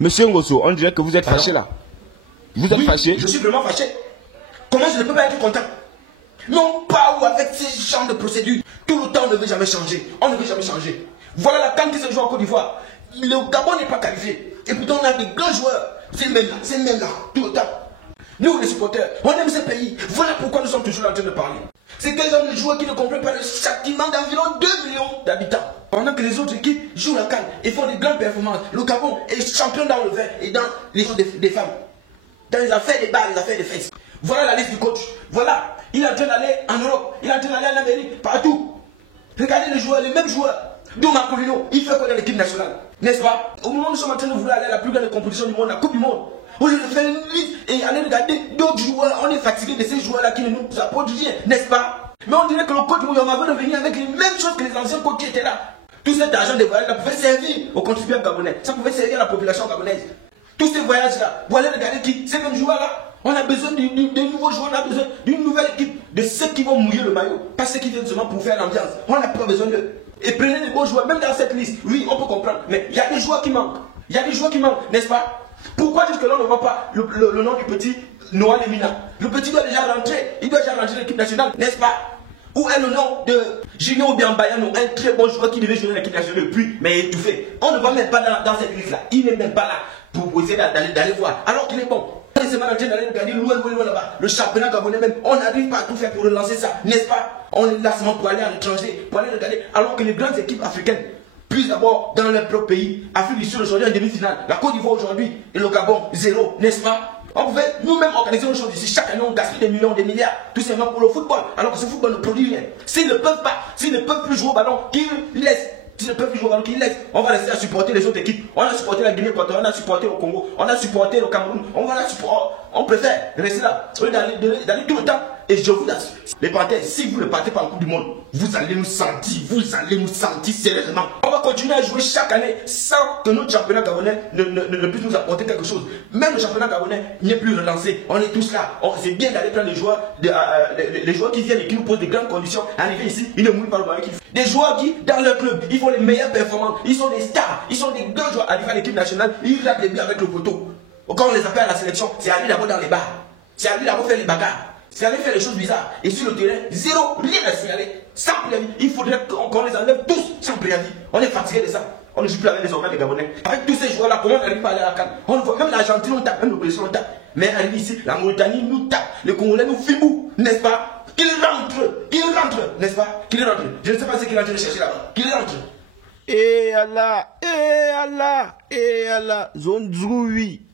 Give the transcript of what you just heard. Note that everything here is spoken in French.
Monsieur Ngosso, on dirait que vous êtes fâché là. Vous êtes fâché? Je suis vraiment fâché. Comment je ne peux pas être content? Non pas ou avec ces genres de procédures. Tout le temps, on ne veut jamais changer. On ne veut jamais changer. Voilà la CAN qui se joue en Côte d'Ivoire. Le Gabon n'est pas qualifié. Et pourtant, on a des grands joueurs. C'est même là, tout le temps. Nous, les supporters, on aime ce pays. Voilà pourquoi nous sommes toujours en train de parler. C'est quel genre de joueurs qui ne comprennent pas le châtiment d'environ 2 millions d'habitants. Pendant que les autres équipes jouent la CAN et font des grandes performances. Le Gabon est champion dans le vin et dans les choses des femmes. Dans les affaires des bars, les affaires des fesses. Voilà la liste du coach. Voilà. Il est en train d'aller en Europe. Il est en train d'aller en Amérique. Partout. Regardez les joueurs, les mêmes joueurs. Dont Marcolino, il fait quoi dans l'équipe nationale? N'est-ce pas? Au moment où nous sommes en train de vouloir aller à la plus grande compétition du monde, la Coupe du Monde. Au lieu de faire une liste et aller regarder d'autres joueurs, on est fatigué de ces joueurs-là qui ne nous apportent rien. N'est-ce pas? Mais on dirait que le coach Mouyama veut revenir avec les mêmes choses que les anciens coachs qui étaient là. Tout cet argent de voyage-là pouvait servir aux contribuables gabonais. Ça pouvait servir à la population gabonaise. Tous ces voyages-là, vous allez regarder qui? Ces mêmes joueurs-là. On a besoin de nouveaux joueurs, on a besoin d'une nouvelle équipe, de ceux qui vont mouiller le maillot, pas ceux qui viennent seulement pour faire l'ambiance. On n'a pas besoin d'eux. Et prenez des beaux joueurs, même dans cette liste. Oui, on peut comprendre, mais il y a des joueurs qui manquent. Il y a des joueurs qui manquent, n'est-ce pas? Pourquoi jusque-là on ne voit pas le nom du petit Noah Lemina? Le petit doit déjà rentrer, il doit déjà rentrer dans l'équipe nationale, n'est-ce pas? Où est le nom de Junior Biambayano, un très bon joueur qui devait jouer dans l'équipe nationale depuis, mais étouffé? On ne va même pas dans cette liste-là. Il n'est même pas là pour essayer d'aller voir, alors qu'il est bon. On est en train d'aller regarder loin là-bas. Le championnat gabonais même, on n'arrive pas à tout faire pour relancer ça, n'est-ce pas? On est là seulement pour aller à l'étranger, pour aller regarder, alors que les grandes équipes africaines puissent d'abord dans leur propre pays. Afrique du Sud aujourd'hui en demi-finale, la Côte d'Ivoire aujourd'hui et le Gabon, 0, n'est-ce pas? On pouvait nous-mêmes organiser une chose ici. Chaque année, on gaspille des millions, des milliards, tout simplement pour le football, alors que ce football ne produit rien. S'ils ne peuvent pas, s'ils ne peuvent plus jouer au ballon, qu'ils laissent. S'ils ne peuvent plus jouer au ballon, qu'ils laissent. On va rester à supporter les autres équipes. On a supporté la Guinée-Équatoriale, on a supporté le Congo, on a supporté le Cameroun, on préfère rester là, d'aller tout le temps. Et je vous assure, les Panthères, si vous ne partez pas en Coupe du Monde, vous allez nous sentir sérieusement. On va continuer à jouer chaque année sans que notre championnat gabonais ne puisse nous apporter quelque chose. Même le championnat gabonais n'est plus relancé. On est tous là. C'est bien d'aller prendre les joueurs qui viennent et qui nous posent des grandes conditions. Arriver ici, ils ne mouillent pas le maillot qu'ils font. Des joueurs qui, dans leur club, ils font les meilleures performances. Ils sont des stars. Ils sont des grands joueurs. Arrivés à l'équipe nationale, ils ratent les buts avec le poteau. Quand on les appelle à la sélection, c'est aller d'abord dans les bars. C'est aller d'abord faire les bagarres. C'est aller faire les choses bizarres. Et sur le terrain, zéro, rien à signaler. Sans préavis. Il faudrait qu'on les enlève tous sans préavis. On est fatigué de ça. On ne joue plus avec les organes des Gabonais. Avec tous ces joueurs-là, comment on n'arrive pas à aller à la CAN? On voit même l'Argentine, on tape, même le Brésil, on tape. Mais arrive ici, la Mauritanie nous tape. Les Congolais nous fibou, n'est-ce pas? Qu'ils rentrent, n'est-ce pas? Qu'ils rentrent. Je ne sais pas ce qu'il est en train de chercher là-bas. Qu'ils rentrent. Eh Allah, zone 08.